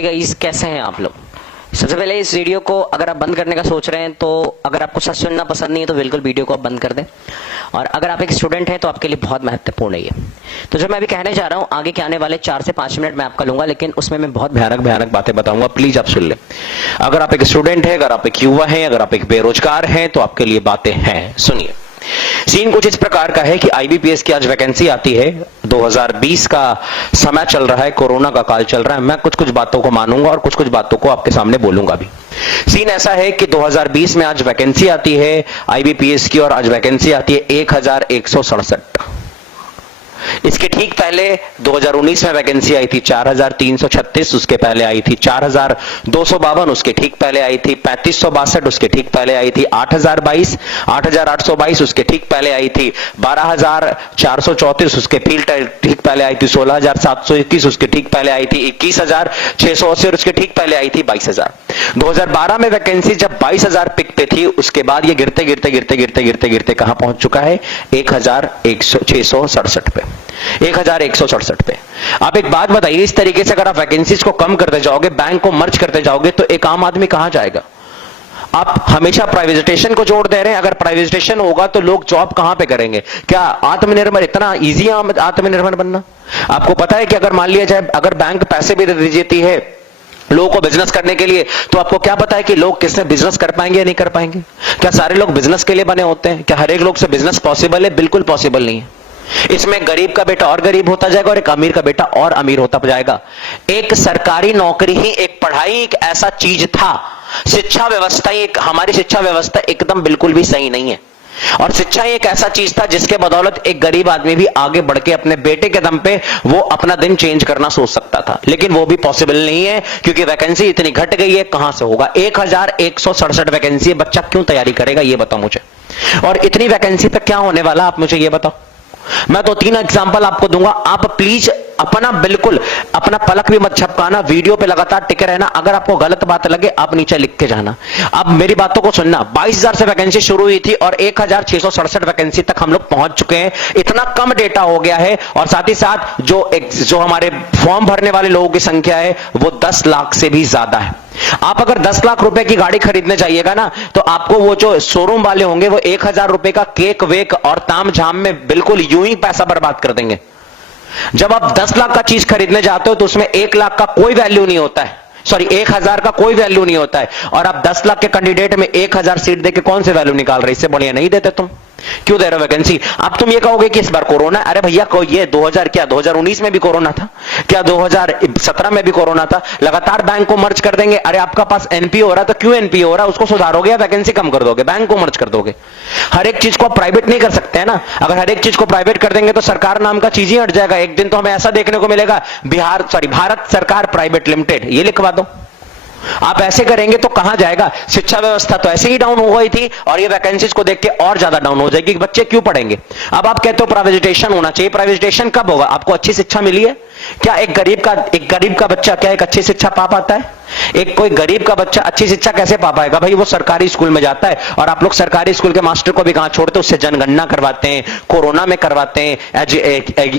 Hey guys, कैसे हैं आप लोग। सबसे पहले इस वीडियो को अगर आप बंद करने का सोच रहे हैं तो अगर आपको सच सुनना पसंद नहीं है तो बिल्कुल वीडियो को आप बंद कर दें। और अगर आप एक स्टूडेंट हैं तो आपके लिए बहुत महत्वपूर्ण है ये। तो जो मैं अभी कहने जा रहा हूं, आगे के आने वाले 4 से 5 मिनट मैं आपका लूंगा, लेकिन उसमें मैं बहुत भयानक बातें बताऊंगा। प्लीज आप सुन लें। अगर आप एक स्टूडेंट हैं, अगर आप एक युवा हैं, अगर आप एक बेरोजगार हैं तो आपके लिए बातें हैं। सुनिए। सीन कुछ इस प्रकार का है कि आईबीपीएस की आज वैकेंसी आती है। 2020 का समय चल रहा है, कोरोना का काल चल रहा है। मैं कुछ बातों को मानूंगा और कुछ बातों को आपके सामने बोलूंगा भी। सीन ऐसा है कि 2020 में आज वैकेंसी आती है आईबीपीएस की, और आज वैकेंसी आती है 1167। इसके ठीक पहले 2019 में वैकेंसी आई थी 4336, उसके पहले आई थी 4252, उसके ठीक पहले आई थी 3562, उसके ठीक पहले आई थी 8022, 8822, उसके ठीक पहले आई थी 12434, उसके ठीक पहले आई थी 16721, उसके ठीक पहले आई थी 21680 और उसके ठीक पहले आई थी 22000। 2012 में वैकेंसी जब 22000 पिक पे थी, उसके बाद ये गिरते कहां पहुंच चुका है? 1667 पे, 1167 पे। आप एक बात बताइए, इस तरीके से अगर आप वैकेंसीज को कम करते जाओगे, बैंक को मर्ज करते जाओगे, तो एक आम आदमी कहां जाएगा? आप हमेशा प्राइवेटाइजेशन को जोड़ दे रहे हैं। अगर प्राइवेटाइजेशन होगा तो लोग जॉब कहां पे करेंगे? क्या आत्मनिर्भर इतना इजी है आत्मनिर्भर बनना? आपको पता है कि अगर मान लिया जाए, अगर बैंक पैसे भी दे देती है लोगों को बिजनेस करने के लिए, तो आपको क्या पता है कि लोग किससे बिजनेस कर पाएंगे या नहीं कर पाएंगे? क्या सारे लोग बिजनेस के लिए बने होते हैं? क्या हर एक लोग से बिजनेस पॉसिबल है? बिल्कुल पॉसिबल नहीं है। इसमें गरीब का बेटा और गरीब होता जाएगा और एक अमीर का बेटा और अमीर होता जाएगा। एक सरकारी नौकरी ही, एक पढ़ाई एक ऐसा चीज था। शिक्षा व्यवस्था हमारी शिक्षा व्यवस्था एकदम बिल्कुल भी सही नहीं है। और शिक्षा एक ऐसा चीज था जिसके बदौलत एक गरीब आदमी भी आगे बढ़ के अपने बेटे के दम पे वो अपना दिन चेंज करना सोच सकता था। लेकिन वो भी पॉसिबल नहीं है क्योंकि वैकेंसी इतनी घट गई है। कहां से होगा? 1167 वैकेंसी है। बच्चा क्यों तैयारी करेगा ये बताओ मुझे। और इतनी वैकेंसी पे क्या होने वाला आप मुझे ये बताओ। मैं 2-3 एग्जांपल आपको दूंगा। आप प्लीज बिल्कुल अपना पलक भी मत झपकाना, वीडियो पे लगातार टिके रहना। अगर आपको गलत बात लगे आप नीचे लिख के जाना। अब मेरी बातों को सुनना। 22000 से वैकेंसी शुरू हुई थी और 1667 वैकेंसी तक हम लोग पहुंच चुके हैं। इतना कम डेटा हो गया है। और साथ ही साथ जो हमारे फॉर्म भरने वाले लोगों की संख्या है वो 10 लाख से भी ज्यादा है। आप अगर 10 लाख रुपए की गाड़ी खरीदने जाइएगा ना, तो आपको वो जो शोरूम वाले होंगे वो 1000 रुपए का केक वेक और ताम झाम में बिल्कुल यूं ही पैसा बर्बाद कर देंगे। जब आप 10 लाख का चीज खरीदने जाते हो तो उसमें 1 लाख का कोई वैल्यू नहीं होता है। सॉरी, 1000 का कोई वैल्यू नहीं होता है। और आप 10 लाख के कैंडिडेट में 1000 सीट देके कौन से वैल्यू निकाल रहे? इससे बढ़िया नहीं देते तुम। क्यों दे रहे हो वैकेंसी? अब तुम ये कहोगे कि इस बार कोरोना। अरे भैया, ये 2019 में भी कोरोना था क्या? 2017 में भी कोरोना था। लगातार बैंक को मर्ज कर देंगे। अरे आपका पास एनपीओ हो रहा तो क्यों एनपीओ हो रहा है उसको सुधारोगे या वैकेंसी कम कर दोगे? बैंक को मर्ज कर दोगे। हर एक चीज को आप प्राइवेट नहीं कर सकते हैं ना। अगर हर एक चीज को प्राइवेट कर देंगे तो सरकार नाम का चीज ही हट जाएगा। एक दिन तो हमें ऐसा देखने को मिलेगा, भारत सरकार प्राइवेट लिमिटेड, ये लिखवा दो। आप ऐसे करेंगे तो कहां जाएगा? शिक्षा व्यवस्था तो ऐसे ही डाउन हो गई थी और ये वैकेंसीज को देख के और ज्यादा डाउन हो जाएगी। बच्चे क्यों पढ़ेंगे? अब आप कहते हो प्राइवेटाइजेशन होना चाहिए। प्राइवेटाइजेशन कब होगा? आपको अच्छी शिक्षा मिली है क्या? एक गरीब का बच्चा क्या एक अच्छी शिक्षा पा पाता है? कोई गरीब का बच्चा अच्छी शिक्षा कैसे पा पाएगा? भाई वो सरकारी स्कूल में जाता है। और आप लोग सरकारी स्कूल के मास्टर को भी कहां छोड़ते हो? उससे जनगणना करवाते हैं, कोरोना में करवाते हैं,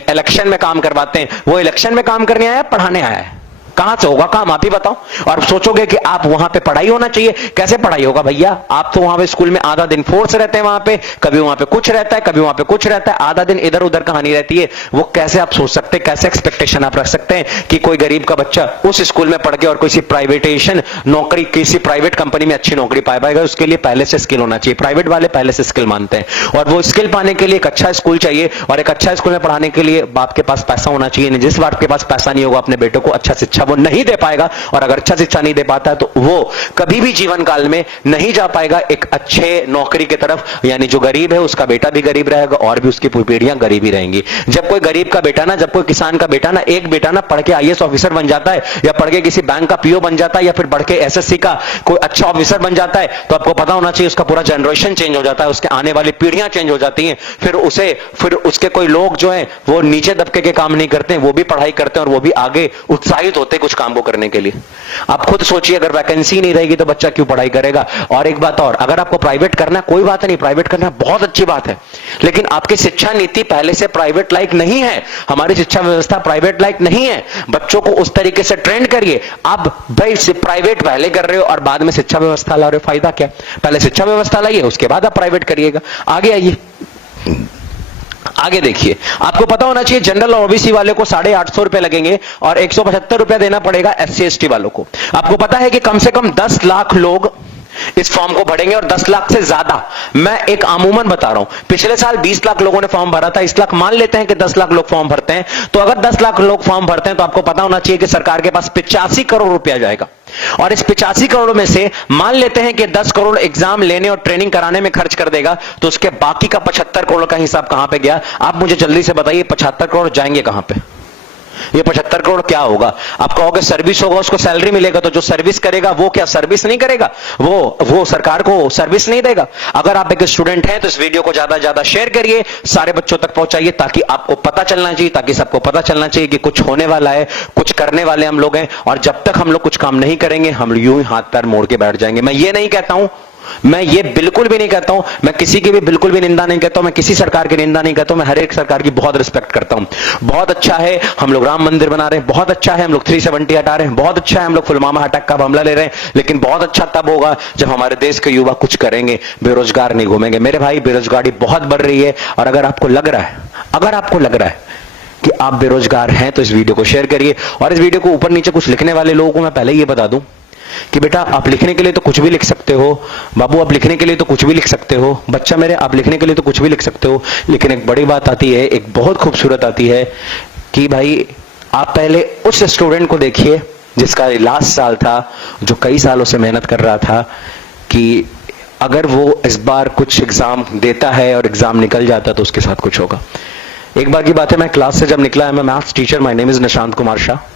इलेक्शन में काम करवाते हैं। वो इलेक्शन में काम करने आया, पढ़ाने आया है? कहां से होगा काम? आप ही बताओ। और सोचोगे कि आप वहां पे पढ़ाई होना चाहिए। कैसे पढ़ाई होगा भैया? आप तो वहां पे स्कूल में आधा दिन फोर्स रहते हैं, वहां पे कभी वहां पे कुछ रहता है, कभी वहां पे कुछ रहता है। आधा दिन इधर उधर कहानी रहती है। वो कैसे आप सोच सकते हैं? कैसे एक्सपेक्टेशन आप रख सकते हैं कि कोई गरीब का बच्चा उस स्कूल में पढ़ के और किसी प्राइवेटाइजेशन नौकरी, किसी प्राइवेट कंपनी में अच्छी नौकरी पा पाएगा? उसके लिए पहले से स्किल होना चाहिए। प्राइवेट वाले पहले से स्किल मानते हैं और वो स्किल पाने के लिए एक अच्छा स्कूल चाहिए। और एक अच्छा स्कूल में पढ़ाने के लिए बाप के पास पैसा होना चाहिए। जिस बाप के पास पैसा नहीं होगा अपने बेटों को अच्छा शिक्षा वो नहीं दे पाएगा। और अगर अच्छा शिक्षा नहीं दे पाता है तो वो कभी भी जीवन काल में नहीं जा पाएगा एक अच्छे नौकरी की तरफ। यानी जो गरीब है उसका बेटा भी गरीब रहेगा और भी उसकी पीढ़ियां गरीब ही रहेंगी। जब कोई गरीब का बेटा ना, जब कोई किसान का बेटा ना, एक बेटा ना पढ़ के आईएएस ऑफिसर बन जाता है या पढ़ के किसी बैंक का पीओ बन जाता है या फिर पढ़ के एसएससी का कोई अच्छा ऑफिसर बन जाता है, तो आपको पता होना चाहिए उसका पूरा जनरेशन चेंज हो जाता है। उसके आने वाली पीढ़ियां चेंज हो जाती हैं। फिर उसके कोई लोग जो हैं वो नीचे दबके के काम नहीं करते हैं, वो भी पढ़ाई करते हैं और वो भी आगे उत्साहित होते हैं। होते कुछ काम को करने के लिए। आप खुद सोचिए, अगर वैकेंसी नहीं रहेगी तो बच्चा क्यों पढ़ाई करेगा। और एक बात और, अगर आपको प्राइवेट करना है कोई बात नहीं, प्राइवेट करना बहुत अच्छी बात है, लेकिन आपकी शिक्षा नीति पहले से प्राइवेट लाइक नहीं है। हमारी शिक्षा व्यवस्था प्राइवेट लाइक नहीं है। बच्चों को उस तरीके से ट्रेंड करिए। आप भाई प्राइवेट पहले कर रहे हो और बाद में शिक्षा व्यवस्था ला रहे हो, फायदा क्या। पहले शिक्षा व्यवस्था लाइए, उसके बाद आप प्राइवेट करिएगा। आगे आइए, आगे देखिए। आपको पता होना चाहिए जनरल और ओबीसी वाले को 850 रुपए लगेंगे और 175 रुपए देना पड़ेगा एससी एसटी वालों को। आपको पता है कि कम से कम 10 लाख लोग इस फॉर्म को भरेंगे और 10 लाख से ज्यादा, मैं एक आमूमन बता रहा हूं, पिछले साल 20 लाख लोगों ने फॉर्म भरा था, इस लाख मान लेते हैं कि 10 लाख लोग फॉर्म भरते हैं, तो अगर 10 लाख लोग फॉर्म भरते हैं तो आपको पता होना चाहिए कि सरकार के पास 85 करोड़ रुपया जाएगा। और इस 85 करोड़ में से मान लेते हैं कि 10 करोड़ एग्जाम लेने और ट्रेनिंग कराने में खर्च कर देगा, तो उसके बाकी का 75 करोड़ का हिसाब कहां पे गया। आप मुझे जल्दी से बताइए 75 करोड़ जाएंगे कहां पे। ये 75 करोड़ क्या होगा। आप कहोगे सर्विस होगा, उसको सैलरी मिलेगा, तो जो सर्विस करेगा वो क्या सर्विस नहीं करेगा, वो सरकार को सर्विस नहीं देगा। अगर आप एक स्टूडेंट हैं तो इस वीडियो को ज्यादा से ज्यादा शेयर करिए, सारे बच्चों तक पहुंचाइए, ताकि आपको पता चलना चाहिए, ताकि सबको पता चलना चाहिए कि कुछ होने वाला है, कुछ करने वाले हम लोग हैं। और जब तक हम लोग कुछ काम नहीं करेंगे हम यूं ही हाथ पैर मोड़ के बैठ जाएंगे। मैं ये नहीं कहता हूं, मैं ये बिल्कुल भी नहीं कहता हूं, मैं किसी की भी बिल्कुल भी निंदा नहीं करता हूं, मैं किसी सरकार की निंदा नहीं करता हूं, मैं हर एक सरकार की बहुत रिस्पेक्ट करता हूं। बहुत अच्छा है हम लोग राम मंदिर बना रहे हैं, बहुत अच्छा है हम लोग 370 हटा रहे हैं, बहुत अच्छा है हम लोग पुलवामा अटैक का हमला ले रहे हैं, लेकिन बहुत अच्छा तब होगा जब हमारे देश के युवा कुछ करेंगे, बेरोजगार नहीं घूमेंगे। मेरे भाई बेरोजगारी बहुत बढ़ रही है, और अगर आपको लग रहा है कि आप बेरोजगार हैं तो इस वीडियो को शेयर करिए। और इस वीडियो को ऊपर नीचे कुछ लिखने वाले लोगों को मैं पहले ये बता दूं कि बेटा आप लिखने के लिए तो कुछ भी लिख सकते हो, बाबू आप लिखने के लिए तो कुछ भी लिख सकते हो, बच्चा मेरे आप लिखने के लिए तो कुछ भी लिख सकते हो, लेकिन एक बड़ी बात आती है, एक बहुत खूबसूरत आती है कि भाई आप पहले उस स्टूडेंट को देखिए जिसका लास्ट साल था, जो कई सालों से मेहनत कर रहा था, कि अगर वो इस बार कुछ एग्जाम देता है और एग्जाम निकल जाता तो उसके साथ कुछ होगा। एक बार की बात है, मैं क्लास से जब निकला है, मैं maths teacher, my name is Nishant Kumar Shah.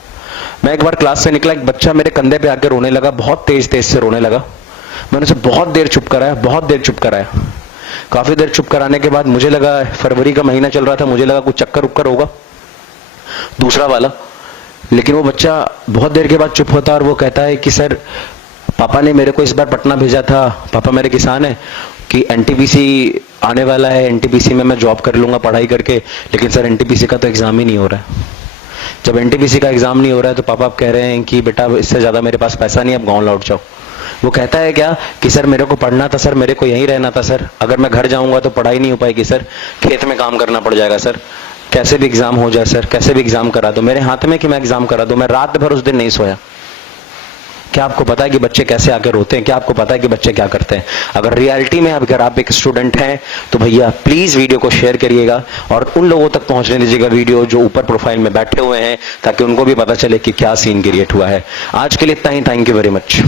मैं एक बार क्लास से निकला, एक बच्चा मेरे कंधे पे आकर रोने लगा, बहुत तेज से रोने लगा। मैंने उसे बहुत देर चुप कराया। काफी देर चुप कराने के बाद मुझे लगा, फरवरी का महीना चल रहा था, मुझे लगा कुछ चक्कर उक्कर होगा दूसरा वाला, लेकिन वो बच्चा बहुत देर के बाद चुप होता और वो कहता है कि सर पापा ने मेरे को इस बार पटना भेजा था, पापा मेरे किसान है, कि एनटीपीसी आने वाला है, एनटीपीसी में मैं जॉब कर लूंगा पढ़ाई करके, लेकिन सर एनटीपीसी का तो एग्जाम ही नहीं हो रहा है। जब एनटीपीसी का एग्जाम नहीं हो रहा है तो पापा आप कह रहे हैं कि बेटा इससे ज्यादा मेरे पास पैसा नहीं, अब गांव लौट जाओ। वो कहता है क्या कि सर मेरे को पढ़ना था, सर मेरे को यहीं रहना था, सर अगर मैं घर जाऊंगा तो पढ़ाई नहीं हो पाएगी, सर खेत में काम करना पड़ जाएगा, सर कैसे भी एग्जाम हो जाए, सर कैसे भी एग्जाम करा दो, मेरे हाथ में कि मैं एग्जाम करा दूं। मैं रात भर उस दिन नहीं सोया। क्या आपको पता है कि बच्चे कैसे आके रोते हैं, क्या आपको पता है कि बच्चे क्या करते हैं। अगर रियलिटी में अगर आप एक स्टूडेंट हैं तो भैया प्लीज वीडियो को शेयर करिएगा और उन लोगों तक पहुंचने दीजिएगा वीडियो जो ऊपर प्रोफाइल में बैठे हुए हैं, ताकि उनको भी पता चले कि क्या सीन क्रिएट हुआ है। आज के लिए इतना ही, थैंक यू वेरी मच।